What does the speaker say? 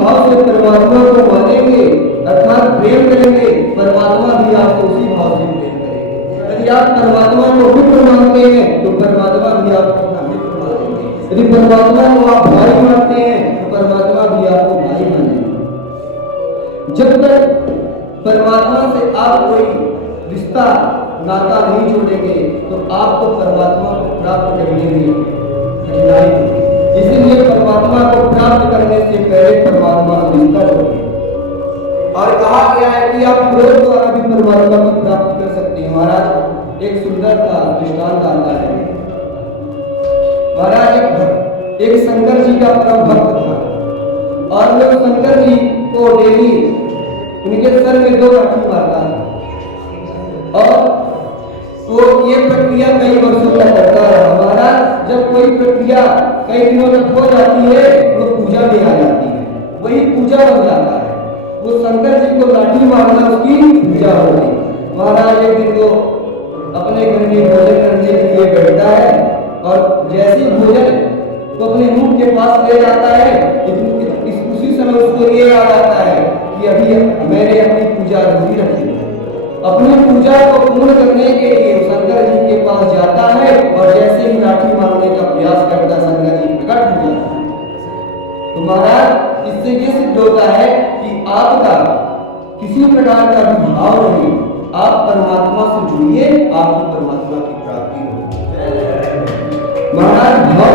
भाव से परमात्मा को मानेंगे अर्थात प्रेम करेंगे, परमात्मा भी आपको उसी भाव से प्रेम करेंगे। यदि आप परमात्मा को मित्र मानते हैं तो परमात्मा भी आपको अपना मित्र मानेंगे। यदि परमात्मा को आप भाई मानते हैं तो परमात्मा भी आपको भाई मानेंगे। जब तक परमात्मा से आप कोई रिश्ता नाता नहीं जोड़ेंगे तो आपको परमात्मा को प्राप्त करने में कठिनाई होगी। इसीलिए परमात्मा को प्राप्त करने से पहले परमात्मा से रिश्ता जोड़िए। और कहा गया है कि आप क्रोध द्वारा भी परमात्मा की प्राप्ति कर सकते हैं। महाराज एक सुंदर सा दृष्टांत आता है। महाराज एक शंकर जी का परम भक्त था और वो शंकर जी को डेली उनके सर में 2 लाठी मारता है और तो ये प्रक्रिया कई वर्षों तक करता रहा। महाराज जब कोई प्रक्रिया कई दिनों तक हो जाती है तो पूजा में आ जाती है, वही पूजा बन जाता है। वो शंकर जी को लाठी मारना उसकी पूजा हो गई। महाराज एक दिन वो अपने घर में भोजन करने के लिए बैठता है और जैसे भोजन तो अपने मुंह के पास ले जाता है, उसी समय उसको ये याद आता है कि अभी मैंने अपनी पूजा अधूरी रखी है। अपनी पूजा को पूर्ण करने के लिए शंकर जी के पास जाता है और जैसे ही लाठी मारने का प्रयास करता शंकर जी प्रकट हो जाता है। तो महाराज इससे ये सिद्ध होता है कि आपका किसी प्रकार का भी भाव नहीं, आप परमात्मा से जुड़िए, आपको परमात्मा की प्राप्ति हो। महाराज भाव